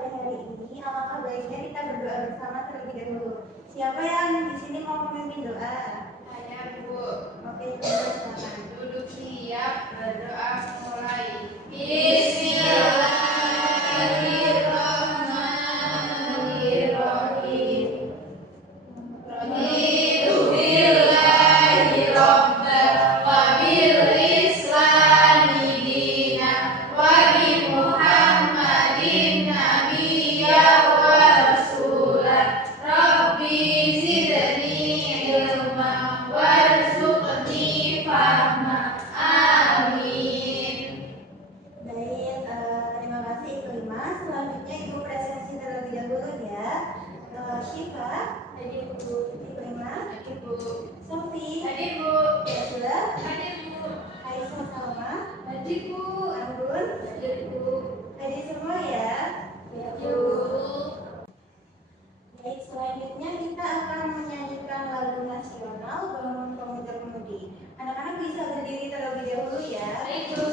pada hari ini, alangkah baiknya kita berdoa bersama terlebih dahulu. Siapa yang di sini mau memimpin doa? Saya, Bu. Oke, silakan. Duduk siap, berdoa mulai. Baik, terima kasih Ibu Ima. Selanjutnya Ibu presensi terlebih dahulu ya. Syifa, Hadir, Bu. Ibu Ima, Hadir, Bu. Sofi, Hadir, Bu. Yasula, Hadir, Bu. Aisyah Salma, Hadir, Bu. Anggun, Hadir, Bu. hadir semua ya. Hadir, Bu. Baik, selanjutnya kita akan menyanyikan lagu nasional Bangun Pemuda Pemudi. Anak-anak bisa berdiri terlebih dahulu ya. Baik, Bu.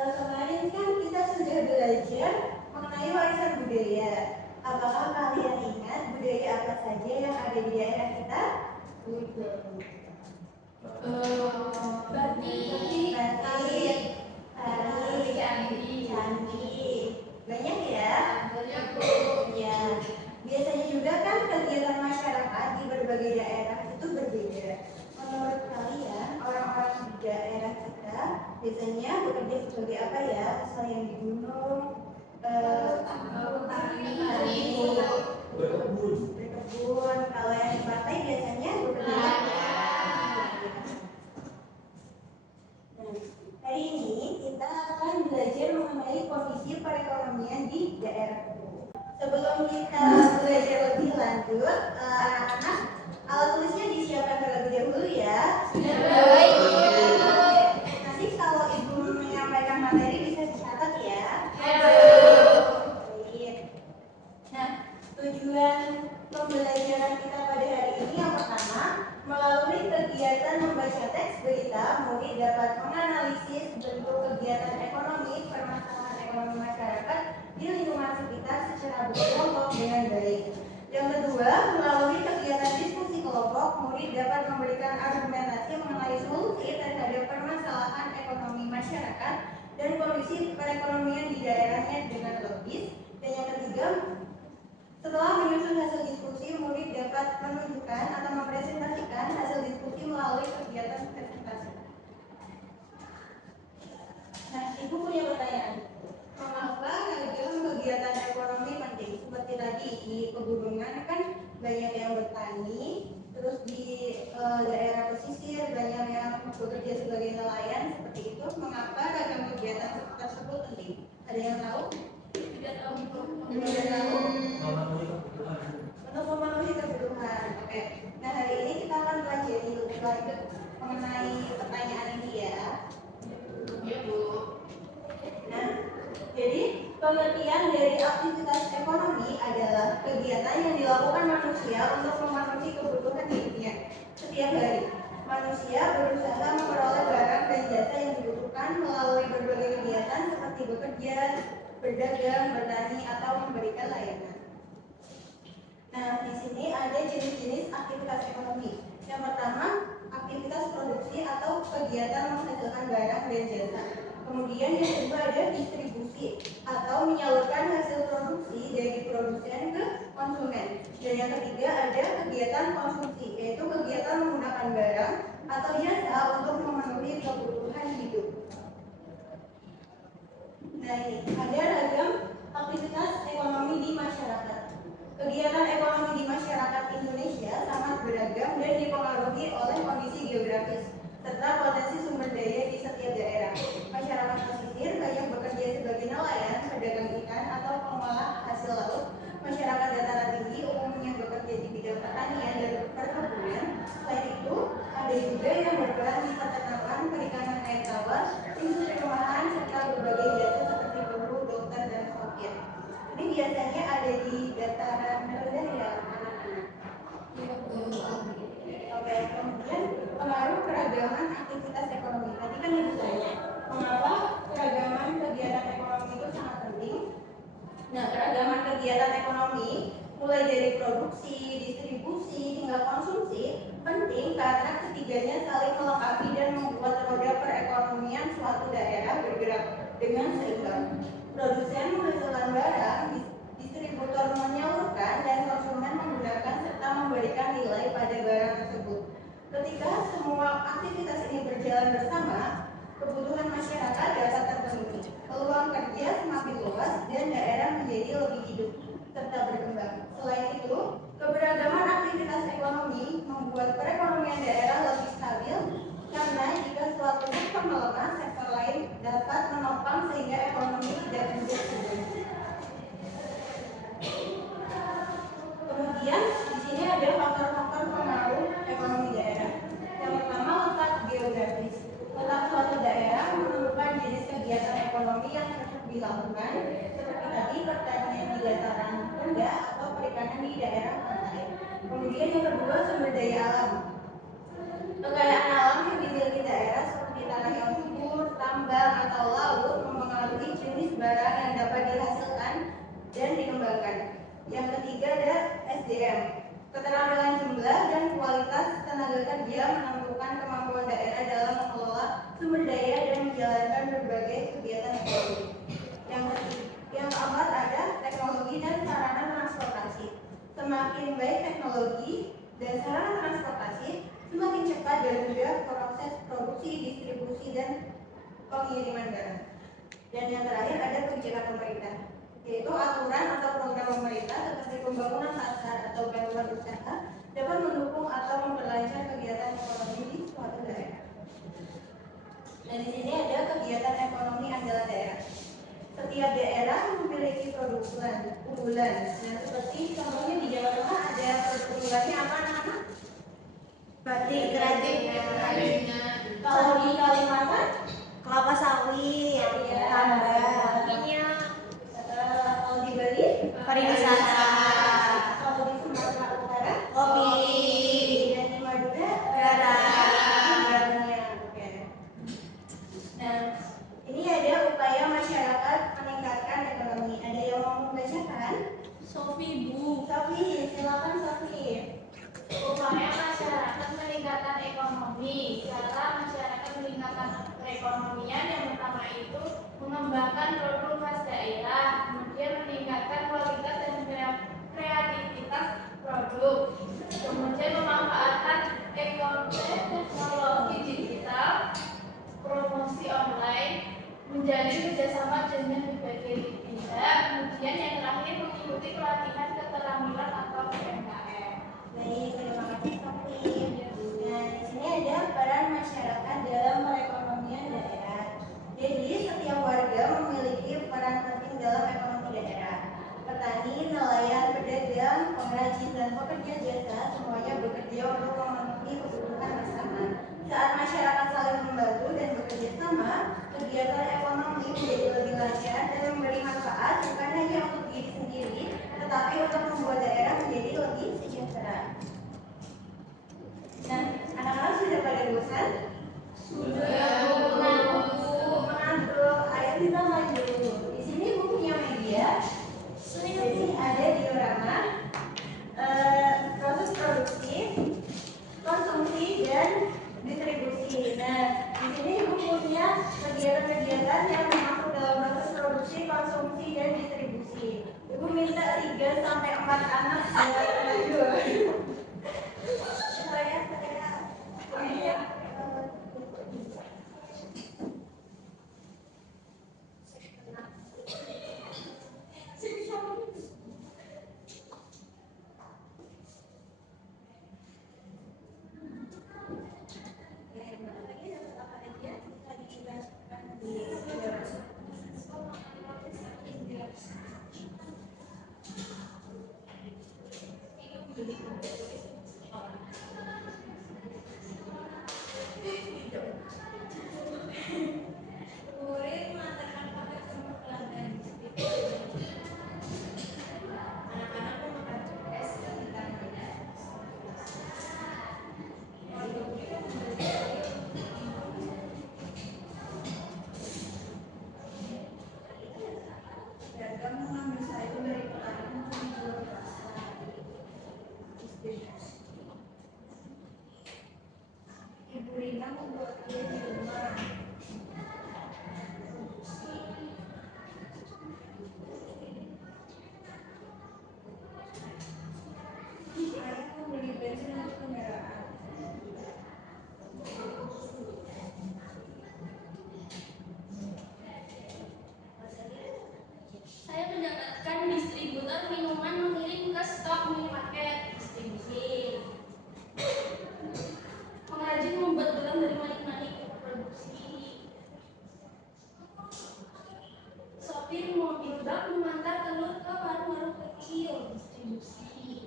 Kemarin kan kita sudah belajar mengenai warisan budaya. Apakah kalian ingat budaya apa saja yang ada di daerah kita? Batik, tari, candi. Banyak ya? Banyak, Bu. Ya. Biasanya juga kan kegiatan masyarakat di berbagai daerah itu berbeda. Menurut kalian, orang-orang di daerah kita biasanya bekerja sebagai apa ya? Misal yang di gunung, berkebun. Kalau yang di pantai biasanya bekerja apa? Nah, hari ini kita akan belajar mengenai kondisi perekonomian di daerah. Sebelum kita belajar lebih lanjut, anak-anak alat tulisnya disiapkan terlebih dahulu ya. Baik. Nanti kalau ibu menyampaikan materi bisa dicatat ya. Baik. Nah, tujuan pembelajaran kita pada hari ini yang pertama, melalui kegiatan membaca teks berita, murid dapat menganalisis bentuk kegiatan ekonomi, permasalahan ekonomi masyarakat di lingkungan sekitar secara berkelompok dengan baik. Yang kedua, melalui kegiatan diskusi kelompok, murid dapat memberikan argumentasi mengenai solusi terhadap permasalahan ekonomi masyarakat dan kondisi perekonomian di daerahnya dengan logis. Dan yang ketiga, setelah menyusun hasil diskusi, murid dapat menunjukkan atau mempresentasikan hasil diskusi melalui kegiatan presentasi. Nah, Ibu punya pertanyaan. Mengapa ragam kegiatan ekonomi penting? Seperti tadi di pegunungan kan banyak yang bertani, terus di daerah pesisir banyak yang bekerja sebagai nelayan seperti itu. Mengapa ragam kegiatan tersebut penting? Ada yang tahu? Tidak tahu. Tidak tahu? Untuk memenuhi kebutuhan. Oke. Nah, hari ini kita akan pelajari lebih lanjut mengenai pertanyaan ini ya. Ya, Bu. Nah, jadi pengertian dari aktivitas ekonomi adalah kegiatan yang dilakukan manusia untuk memenuhi kebutuhan hidupnya setiap hari. Manusia berusaha memperoleh barang dan jasa yang dibutuhkan melalui berbagai kegiatan seperti bekerja, berdagang, bertani, atau memberikan layanan. Nah, di sini ada jenis-jenis aktivitas ekonomi. Yang pertama, aktivitas produksi atau kegiatan menghasilkan barang dan jasa. Kemudian yang kedua ada distribusi atau menyalurkan hasil produksi dari produsen ke konsumen. Dan yang ketiga ada kegiatan konsumsi, yaitu kegiatan menggunakan barang atau jasa untuk memenuhi kebutuhan hidup. Nah, ini ada ragam aktivitas ekonomi di masyarakat. Kegiatan ekonomi di masyarakat Indonesia sangat beragam dan dipengaruhi oleh kondisi geografis serta potensi sumber daya di setiap daerah. Masyarakat pesisir banyak bekerja sebagai nelayan, pedagang ikan, atau pengolah hasil laut. Masyarakat dataran tinggi umumnya bekerja di bidang pertanian dan perkebunan. Selain itu, ada juga yang berperan di peternakan, perikanan air tawar, industri rumahan, serta berbagai jasa seperti guru, dokter, dan sopir. Ini biasanya ada di dataran rendah ya, anak-anak. Oke, kemudian pengaruh keragaman aktivitas ekonomi. Tadi kan ibu tanya, mengapa keragaman kegiatan ekonomi itu sangat penting? Nah, keragaman kegiatan ekonomi mulai dari produksi, distribusi, hingga konsumsi penting karena ketiganya saling melengkapi dan membuat roda perekonomian suatu daerah bergerak dengan seimbang. Produsen menghasilkan barang, distributor menyalurkan, dan konsumen menggunakan serta memberikan nilai pada barang tersebut. Ketika semua aktivitas ini berjalan bersama, kebutuhan masyarakat dapat terpenuhi, peluang kerja semakin luas, dan daerah menjadi lebih hidup serta berkembang. Selain itu, keberagaman aktivitas ekonomi membuat perekonomian daerah lebih stabil karena jika suatu sektor melemah, sektor lain dapat menopang sehingga ekonomi tidak mudah turun. Kemudian di sini ada faktor-faktor pengaruh ekonomi daerah. Yang pertama, letak geografis. Letak suatu daerah menentukan jenis kegiatan ekonomi yang cocok dilakukan, seperti tadi pertanian di dataran rendah atau perikanan di daerah pantai. Kemudian yang kedua, sumber daya alam. Kekayaan alam yang dimiliki daerah seperti tanah yang subur, tambang, atau laut mempengaruhi jenis barang yang dapat dihasilkan dan dikembangkan. Yang ketiga ada SDM. Keterampilan jumlah dan kualitas tenaga kerja menentukan kemampuan daerah dalam mengelola sumber daya dan menjalankan berbagai kegiatan ekonomi. Yang keempat ada teknologi dan sarana transportasi. Semakin baik teknologi dan sarana transportasi, semakin cepat dan mudah proses produksi, distribusi, dan pengiriman barang. Dan yang terakhir ada kebijakan pemerintah, yaitu aturan atau program pemerintah seperti pembangunan pasar atau bantuan usaha dapat mendukung atau memperlancar kegiatan ekonomi di suatu daerah. Dan di sini ada kegiatan ekonomi andalan daerah. Setiap daerah memiliki produk unggulan. Nah, seperti contohnya di Jawa Tengah ada produk unggulannya apa anak-anak? Batik, kerajinan. Kalau di Kalimantan, kelapa sawit, tambang, minyak, kalau di Bali, pariwisata, kalau di Sumatera Utara, kopi, dan di Madura, garam. Oke. Nah, ini ada upaya masyarakat meningkatkan ekonomi. Ada yang mau membacakan? Sofi, Bu. Sofi, silakan Sofi. Upaya masyarakat meningkatkan ekonomi. Cara masyarakat meningkatkan perekonomian yang pertama itu mengembangkan produk khas daerah, kemudian meningkatkan kualitas dan kreativitas produk, kemudian memanfaatkan teknologi digital, promosi online, menjalin kerjasama dengan berbagai pihak, kemudian yang terakhir mengikuti pelatihan keterampilan atau UMKM. Baik, terima kasih Sofi. Nah, di sini ada peran masyarakat dalam perekonomian daerah. Jadi, setiap warga memiliki peran penting dalam ekonomi daerah. Petani, nelayan, pedagang, pengrajin, dan pekerja jasa semuanya bekerja untuk memenuhi kebutuhan bersama. Saat masyarakat saling membantu dan bekerja sama, kegiatan ekonomi menjadi lebih lancar dan memberi manfaat bukan hanya untuk diri sendiri, tetapi untuk membuat daerah menjadi lebih sejahtera. Nah, anak-anak sudah pada bosan? Sudah, Bu. Mengantuk. Ayo kita 3 sampai 4 anak saya dua. Saya murid mengatakan pakai semua pelanggan. Anak-anak memakan es ketika mereka. Beragam mengambil sayur dari petani untuk dijual ke pasar. Ibu Rina membuat kue di rumah. Ayah membeli bensin untuk kendaraan. Saya mendapatkan distributor minuman mengirim ke stok minimarket distribusi. Pengrajin membuat gelang dari manik-manik produksi. Sopir mobil bak mengantar telur ke warung-warung kecil distribusi.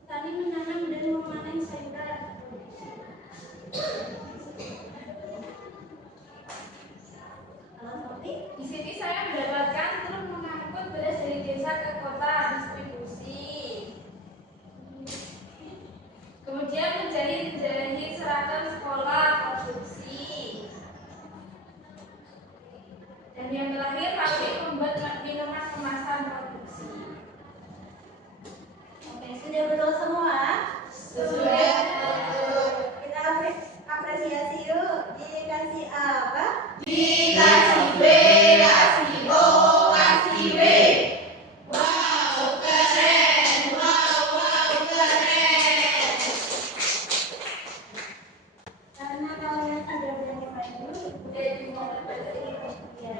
Petani menanam dan memanen sayuran produksi. Di sini saya mendapatkan truk mengangkut beras dari desa ke kota distribusi. Kemudian menjahit seragam sekolah produksi. Dan yang terakhir pabrik membuat minuman kemasan produksi. Oke, sudah betul semua? Sudah. Kita apresiasi yuk. Dikasih apa? Dikasih B, kasih O, kasih B. Wow, keren. Wow, keren. Karena kalian sudah berani main dulu, udah dimulai dari ya.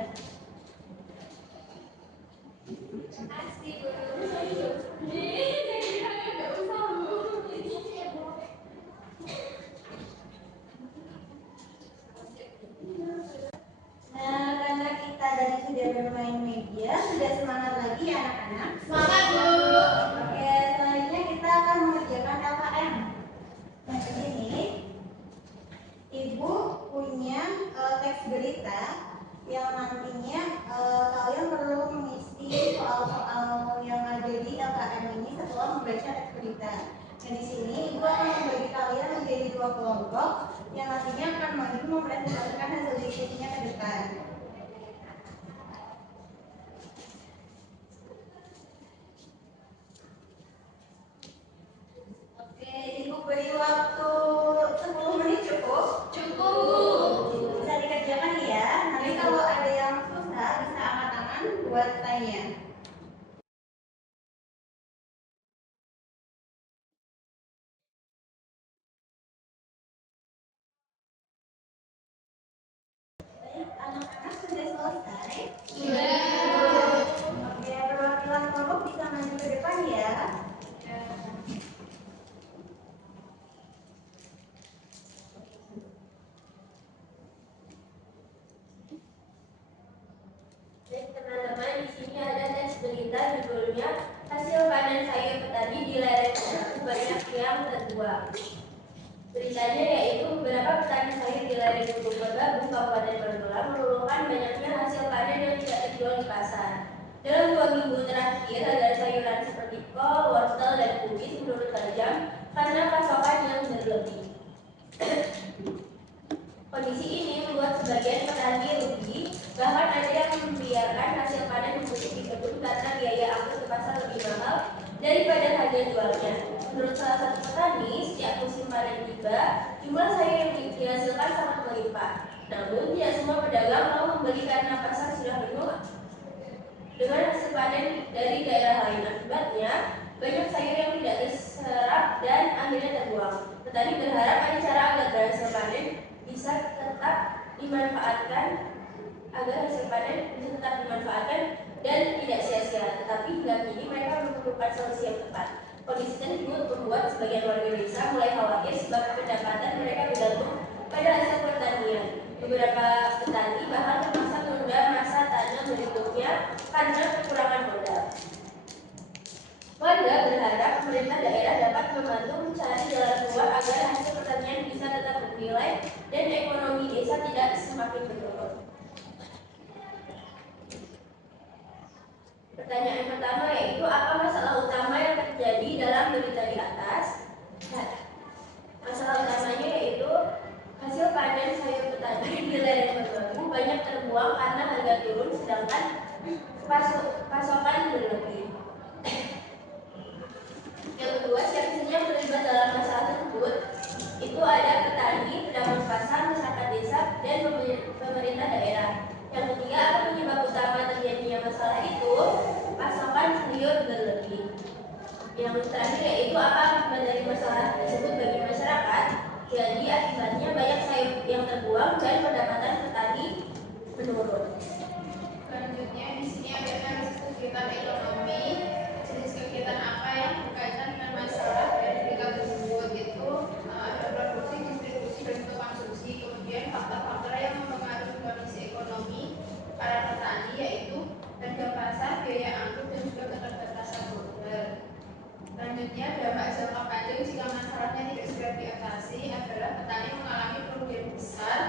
Asik. Nggak usah, Bu. Nah, karena kita tadi sudah bermain media, sudah semangat lagi ya anak-anak? Semangat, Bu. Oke, selanjutnya kita akan mengerjakan LKM. Nah, di sini Ibu punya teks berita yang nantinya kalian perlu mengisi soal-soal yang ada di LKM ini setelah membaca teks berita. Nah, di sini Ibu akan membagi kalian menjadi 2 kelompok yang nantinya akan maju mempresentasikan hasil diskusinya ke depan. Oke, Ibu beri waktu 10 menit cukup? Cukup. Bisa dikerjakan ya. Nanti kalau ada yang susah bisa angkat tangan buat tanya. Baik, anak-anak sudah selesai? Sudah. Oke, perwakilan kelompok bisa maju ke depan ya. Baik teman-teman, di sini ada teks berita judulnya hasil panen sayur petani di lereng Sedaku banyak yang terbuang. Beritanya yaitu beberapa petani sayur di lereng Gunung Merbabu, Kabupaten Magelang mengeluhkan banyaknya hasil panen yang tidak terjual di pasar. Dalam 2 minggu terakhir, harga sayuran seperti kol, wortel, dan kubis menurun tajam karena pasokan yang berlebih. Kondisi ini membuat sebagian petani rugi, bahkan ada yang membiarkan hasil panen membusuk di kebun karena biaya angkut ke pasar lebih mahal daripada harga jualnya. Menurut salah satu petani, setiap musim panen tiba, jumlah sayur yang dihasilkan sangat melimpah. Namun, tidak semua pedagang mau membeli karena pasar sudah penuh dengan hasil panen dari daerah lain. Akibatnya, banyak sayur yang tidak terserap dan akhirnya terbuang. Petani berharap ada cara agar hasil panen bisa tetap dimanfaatkan dan tidak sia-sia. Tetapi hingga kini mereka belum menemukan solusi yang tepat. Kondisi tersebut membuat sebagian warga desa mulai khawatir sebab pendapatan mereka bergantung pada hasil pertanian. Beberapa petani bahkan terpaksa menunda masa tanam berikutnya karena kekurangan modal. Warga berharap pemerintah daerah dapat membantu mencari jalan keluar agar hasil pertanian bisa tetap bernilai dan ekonomi desa tidak semakin menurun. Pertanyaan pertama yaitu apa masalah utama yang terjadi dalam berita di atas? Nah, masalah utamanya yaitu hasil panen sayur petani di lereng Merbabu banyak terbuang karena harga turun sedangkan pasokan berlebih. Yang kedua, siapa saja yang terlibat dalam masalah tersebut? Itu ada petani, pedagang pasar, masyarakat desa, dan pemerintah daerah. Yang ketiga, apa penyebab utama terjadinya masalah itu? Pasokan sayur berlebih. Yang terakhir yaitu apa akibat dari masalah tersebut bagi masyarakat? Jadi akibatnya banyak sayur yang terbuang dan pendapatan petani menurun. Selanjutnya di sini ada analisis kegiatan ekonomi. Jenis kegiatan apa yang berkaitan dengan masalah dari berita tersebut itu ada produksi, distribusi, dan juga konsumsi. Kemudian faktor-faktor yang mempengaruhi kondisi ekonomi para petani yaitu harga pasar, biaya angkut, dan juga keterbatasan modal. Selanjutnya dampak jangka panjang jika masalahnya tidak segera diatasi adalah petani mengalami kerugian besar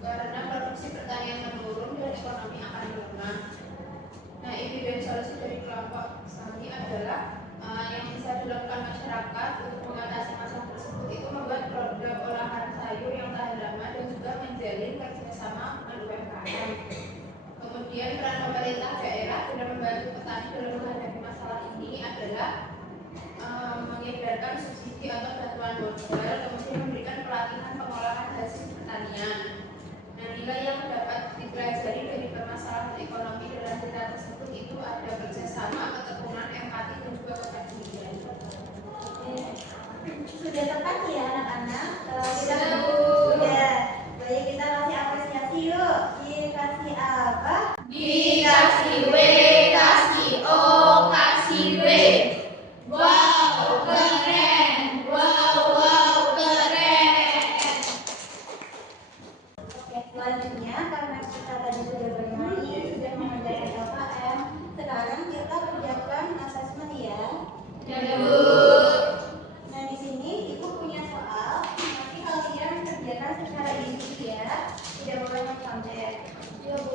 karena produksi pertanian menurun dan ekonomi akan melemah. Nah, ide dan solusi dari kelompok kami adalah yang bisa dilakukan masyarakat untuk mengatasi masalah tersebut itu membuat program olahan sayur yang tahan lama dan juga menjalin kerjasama dengan UMKM. Kemudian peran pemerintah daerah dalam membantu petani dalam menghadapi masalah ini adalah mengedarkan subsidi atau bantuan modal, kemudian memberikan pelatihan pengolahan hasil pertanian. Nah, nilai yang dapat dipelajari dari permasalahan ekonomi dalam cerita tersebut itu ada kerjasama, ketekunan, empati, dan juga kepedulian. Sudah tepat ya anak-anak? Kita Sudah. Baik, kita kasih apresiasi yuk. Dikasih apa? Dikasih W, kasih O, kasih B. Wow, keren. Wow, keren. Oke, selanjutnya karena kita tadi sudah bermain, sudah mengerjakan LKM, sekarang kita kerjakan asesmen ya. Ya, Bu. Nah, di sini Ibu punya soal, nanti kalian kerjakan secara individu ya, tidak boleh mencontek. Ya, Bu.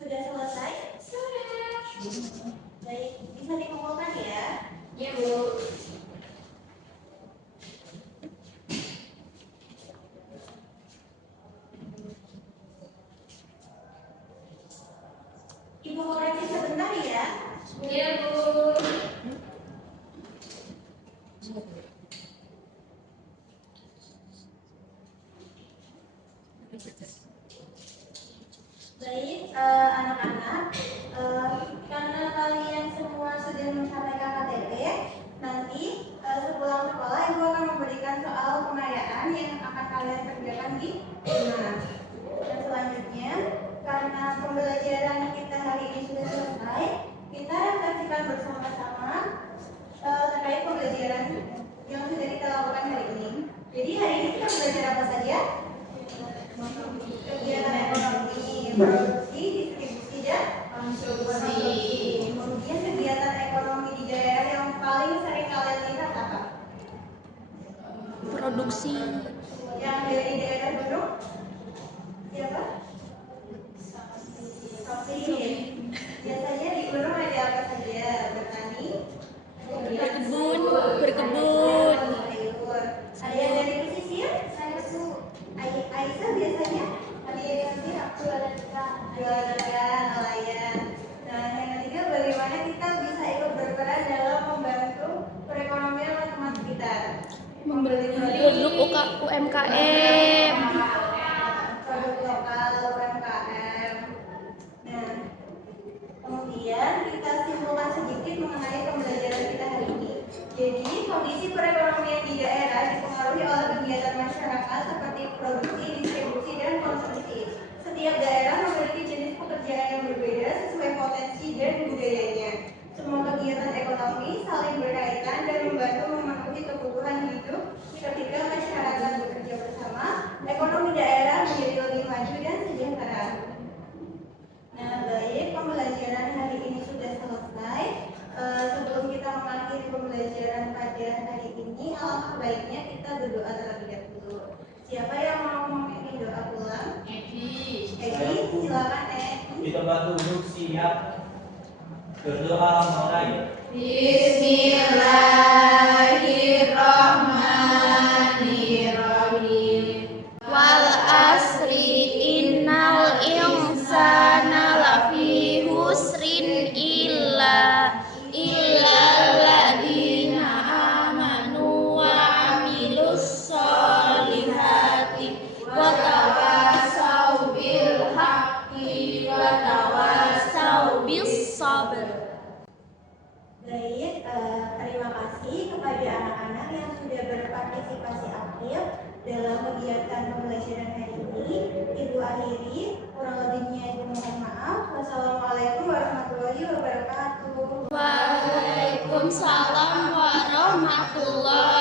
Sudah selesai? Sudah. Baik, bisa dikumpulkan ya. Ya, Bu. Ibu koreksi sebentar ya. Ya, Bu. Baik, anak-anak, karena kalian semua sudah mencapai KKTP, nanti sepulang sekolah Ibu akan memberikan soal pengayaan yang akan kalian kerjakan di rumah. Dan selanjutnya, karena pembelajaran kita hari ini sudah selesai, kita refleksikan bersama-sama terkait pembelajaran yang sudah kita lakukan hari ini. Jadi hari ini kita belajar apa saja? Kegiatan ekonomi, produksi, distribusi, dan Konsumsi. Kemudian kegiatan ekonomi di daerah yang paling sering kalian lihat apa? Produksi. Yang dari daerah gunung? Siapa? Sawit. Biasanya di gunung ada apa saja? Bertani? Berkebun. Sayur. Ada yang dari pesisir? Aisyah biasanya ada yang dari jualan ikan, nelayan. UMKM. Produk lokal UMKM. Nah, kemudian kita simpulkan sedikit mengenai pembelajaran kita hari ini. Jadi, kondisi perekonomian di daerah dipengaruhi oleh kegiatan masyarakat seperti produksi, distribusi, dan konsumsi. Setiap daerah memiliki jenis pekerjaan yang berbeda sesuai potensi dan budayanya. Semua kegiatan ekonomi saling berkaitan dan membantu memenuhi kebutuhan hidup. Ketika masyarakat bekerja bersama, ekonomi daerah menjadi lebih maju dan sejahtera. Nah, baik, pembelajaran hari ini sudah selesai. Sebelum kita mengakhiri pembelajaran pada hari ini, alangkah baiknya kita berdoa terlebih dahulu. Siapa yang mau memimpin doa pulang? Edi, silakan Edi. Di tempat duduk siap. Berdoa mulai. Bismillahirrahmanirrahim. Wal asri innal insana lafi husrin illa alladzina amanu wa amilus solihati wa tawasaw bil haqqi wa tawasaw bis sabr. Baik, terima kasih kepada anak-anak yang sudah berpartisipasi aktif dalam kegiatan pembelajaran hari ini. Ibu akhiri, kurang lebihnya ibu mohon maaf. Wassalamualaikum warahmatullahi wabarakatuh. Waalaikumsalam warahmatullahi